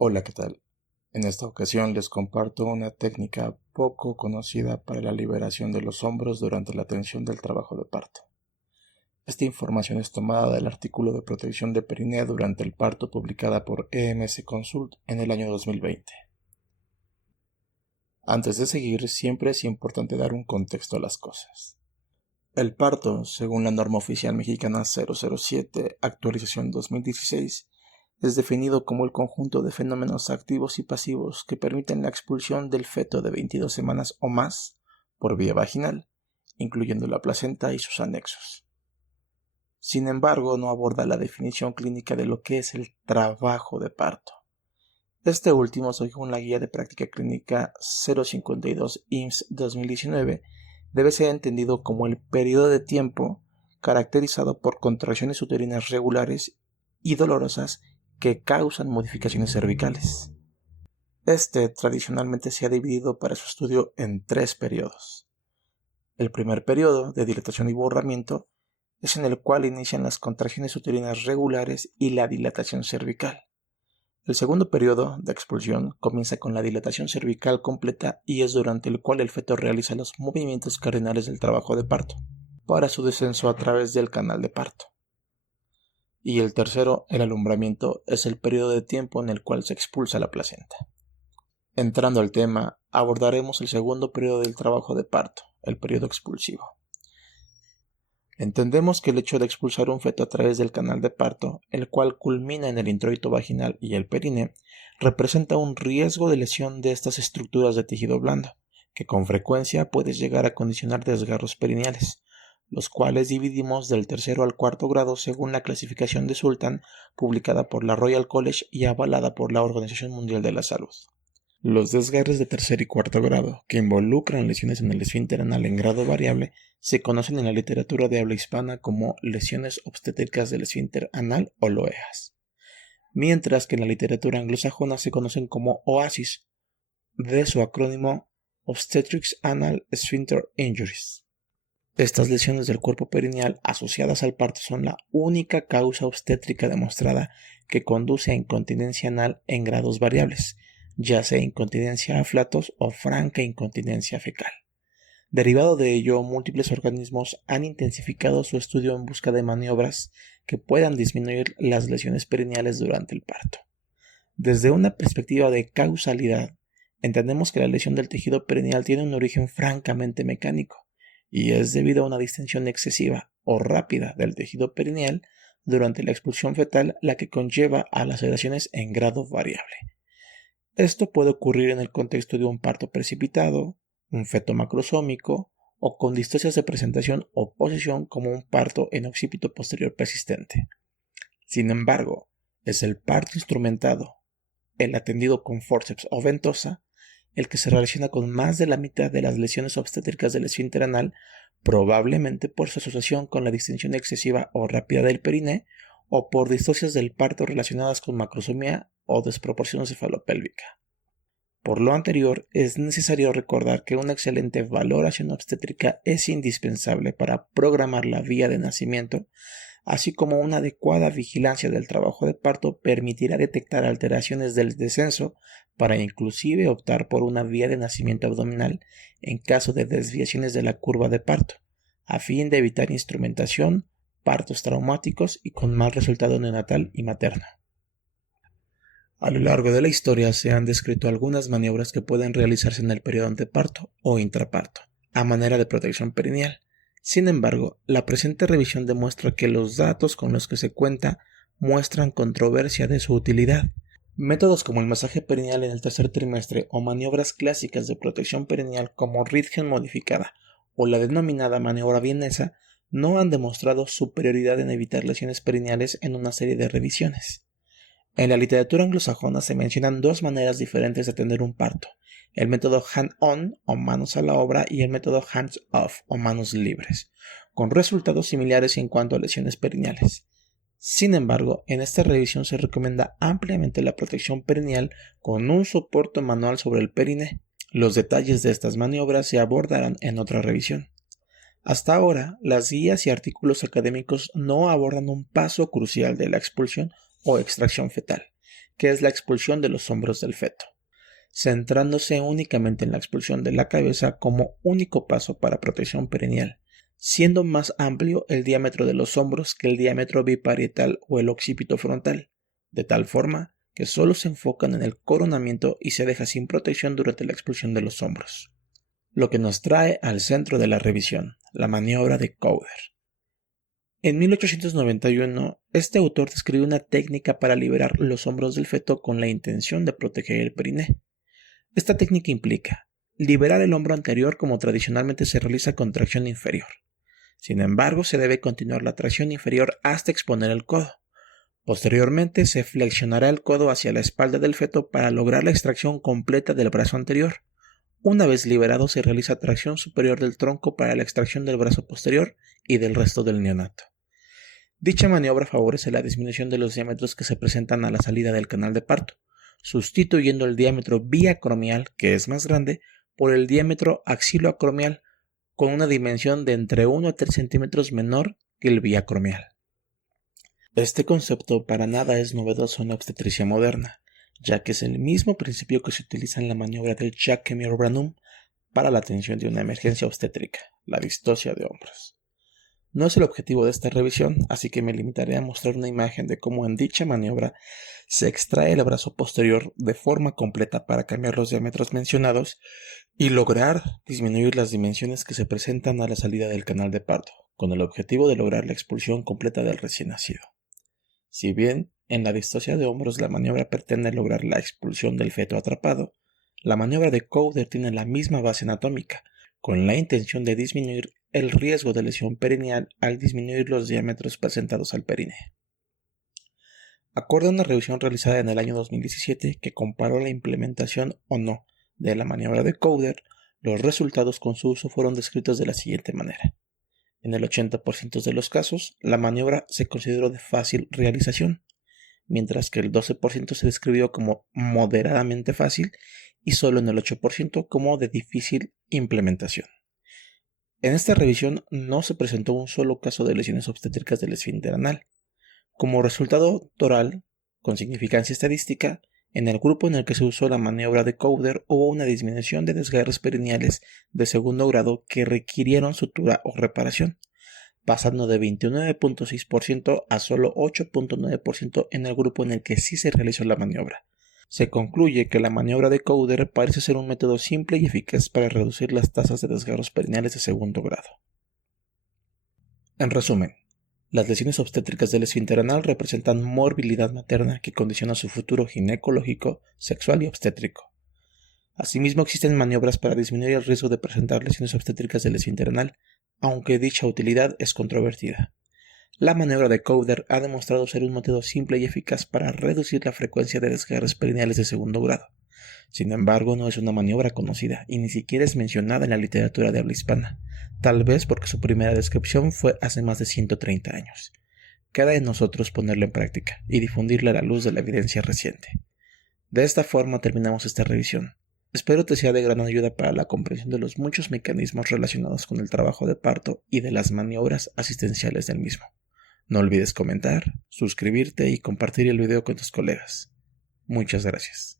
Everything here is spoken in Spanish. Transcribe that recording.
Hola, ¿qué tal? En esta ocasión les comparto una técnica poco conocida para la liberación de los hombros durante la atención del trabajo de parto. Esta información es tomada del artículo de protección de perineo durante el parto publicada por EMS Consult en el año 2020. Antes de seguir, siempre es importante dar un contexto a las cosas. El parto, según la norma oficial mexicana 007, actualización 2016, es definido como el conjunto de fenómenos activos y pasivos que permiten la expulsión del feto de 22 semanas o más por vía vaginal, incluyendo la placenta y sus anexos. Sin embargo, no aborda la definición clínica de lo que es el trabajo de parto. Este último, según la Guía de Práctica Clínica 052 IMSS 2019, debe ser entendido como el periodo de tiempo caracterizado por contracciones uterinas regulares y dolorosas que causan modificaciones cervicales. Este tradicionalmente se ha dividido para su estudio en 3 periodos. El primer periodo, de dilatación y borramiento, es en el cual inician las contracciones uterinas regulares y la dilatación cervical. El segundo periodo, de expulsión, comienza con la dilatación cervical completa y es durante el cual el feto realiza los movimientos cardinales del trabajo de parto, para su descenso a través del canal de parto. Y el tercero, el alumbramiento, es el periodo de tiempo en el cual se expulsa la placenta. Entrando al tema, abordaremos el segundo periodo del trabajo de parto, el periodo expulsivo. Entendemos que el hecho de expulsar un feto a través del canal de parto, el cual culmina en el introito vaginal y el perine, representa un riesgo de lesión de estas estructuras de tejido blando, que con frecuencia puede llegar a condicionar desgarros perineales, los cuales dividimos del tercero al cuarto grado según la clasificación de Sultan, publicada por la Royal College y avalada por la Organización Mundial de la Salud. Los desgarres de tercer y cuarto grado, que involucran lesiones en el esfínter anal en grado variable, se conocen en la literatura de habla hispana como lesiones obstétricas del esfínter anal o LOEAS, mientras que en la literatura anglosajona se conocen como OASIS, de su acrónimo Obstetrics Anal Sphincter Injuries. Estas lesiones del cuerpo perineal asociadas al parto son la única causa obstétrica demostrada que conduce a incontinencia anal en grados variables, ya sea incontinencia a flatos o franca incontinencia fecal. Derivado de ello, múltiples organismos han intensificado su estudio en busca de maniobras que puedan disminuir las lesiones perineales durante el parto. Desde una perspectiva de causalidad, entendemos que la lesión del tejido perineal tiene un origen francamente mecánico, y es debido a una distensión excesiva o rápida del tejido perineal durante la expulsión fetal la que conlleva a laceraciones en grado variable. Esto puede ocurrir en el contexto de un parto precipitado, un feto macrosómico o con distocias de presentación o posición como un parto en occipito posterior persistente. Sin embargo, es el parto instrumentado, el atendido con forceps o ventosa, el que se relaciona con más de la mitad de las lesiones obstétricas del esfínter anal, probablemente por su asociación con la distensión excesiva o rápida del periné o por distocias del parto relacionadas con macrosomía o desproporción cefalopélvica. Por lo anterior, es necesario recordar que una excelente valoración obstétrica es indispensable para programar la vía de nacimiento, así como una adecuada vigilancia del trabajo de parto permitirá detectar alteraciones del descenso para inclusive optar por una vía de nacimiento abdominal en caso de desviaciones de la curva de parto, a fin de evitar instrumentación, partos traumáticos y con mal resultado neonatal y materno. A lo largo de la historia se han descrito algunas maniobras que pueden realizarse en el periodo anteparto o intraparto, a manera de protección perineal. Sin embargo, la presente revisión demuestra que los datos con los que se cuenta muestran controversia de su utilidad. Métodos como el masaje perineal en el tercer trimestre o maniobras clásicas de protección perineal como Ridgen modificada o la denominada maniobra vienesa no han demostrado superioridad en evitar lesiones perineales en una serie de revisiones. En la literatura anglosajona se mencionan dos maneras diferentes de atender un parto, el método hand-on o manos a la obra y el método hands-off o manos libres, con resultados similares en cuanto a lesiones perineales. Sin embargo, en esta revisión se recomienda ampliamente la protección perineal con un soporte manual sobre el periné. Los detalles de estas maniobras se abordarán en otra revisión. Hasta ahora, las guías y artículos académicos no abordan un paso crucial de la expulsión o extracción fetal, que es la expulsión de los hombros del feto, centrándose únicamente en la expulsión de la cabeza como único paso para protección perineal, siendo más amplio el diámetro de los hombros que el diámetro biparietal o el occipito frontal, de tal forma que solo se enfocan en el coronamiento y se deja sin protección durante la expulsión de los hombros. Lo que nos trae al centro de la revisión, la maniobra de Cowder. En 1891, este autor describió una técnica para liberar los hombros del feto con la intención de proteger el periné. Esta técnica implica liberar el hombro anterior como tradicionalmente se realiza con tracción inferior. Sin embargo, se debe continuar la tracción inferior hasta exponer el codo. Posteriormente, se flexionará el codo hacia la espalda del feto para lograr la extracción completa del brazo anterior. Una vez liberado, se realiza tracción superior del tronco para la extracción del brazo posterior y del resto del neonato. Dicha maniobra favorece la disminución de los diámetros que se presentan a la salida del canal de parto, sustituyendo el diámetro biacromial, que es más grande, por el diámetro axiloacromial, con una dimensión de entre 1 a 3 centímetros menor que el biacromial. Este concepto para nada es novedoso en la obstetricia moderna, ya que es el mismo principio que se utiliza en la maniobra de Jacquemin-Branum para la atención de una emergencia obstétrica, la distocia de hombros. No es el objetivo de esta revisión, así que me limitaré a mostrar una imagen de cómo en dicha maniobra se extrae el brazo posterior de forma completa para cambiar los diámetros mencionados y lograr disminuir las dimensiones que se presentan a la salida del canal de parto, con el objetivo de lograr la expulsión completa del recién nacido. Si bien en la distocia de hombros la maniobra pretende lograr la expulsión del feto atrapado, la maniobra de Cowder tiene la misma base anatómica, con la intención de disminuir el riesgo de lesión perineal al disminuir los diámetros presentados al perine. Acorde a una revisión realizada en el año 2017 que comparó la implementación o no de la maniobra de Cowder, los resultados con su uso fueron descritos de la siguiente manera. En el 80% de los casos, la maniobra se consideró de fácil realización, mientras que el 12% se describió como moderadamente fácil y solo en el 8% como de difícil implementación. En esta revisión no se presentó un solo caso de lesiones obstétricas del esfínter anal. Como resultado toral, con significancia estadística, en el grupo en el que se usó la maniobra de Cowder hubo una disminución de desgarres perineales de segundo grado que requirieron sutura o reparación, pasando de 29.6% a solo 8.9% en el grupo en el que sí se realizó la maniobra. Se concluye que la maniobra de Cowder parece ser un método simple y eficaz para reducir las tasas de desgarros perineales de segundo grado. En resumen, las lesiones obstétricas del esfínter anal representan morbilidad materna que condiciona su futuro ginecológico, sexual y obstétrico. Asimismo, existen maniobras para disminuir el riesgo de presentar lesiones obstétricas del esfínter anal, aunque dicha utilidad es controvertida. La maniobra de Cowder ha demostrado ser un método simple y eficaz para reducir la frecuencia de desgarres perineales de segundo grado. Sin embargo, no es una maniobra conocida y ni siquiera es mencionada en la literatura de habla hispana, tal vez porque su primera descripción fue hace más de 130 años. Queda en nosotros ponerla en práctica y difundirla a la luz de la evidencia reciente. De esta forma terminamos esta revisión. Espero te sea de gran ayuda para la comprensión de los muchos mecanismos relacionados con el trabajo de parto y de las maniobras asistenciales del mismo. No olvides comentar, suscribirte y compartir el video con tus colegas. Muchas gracias.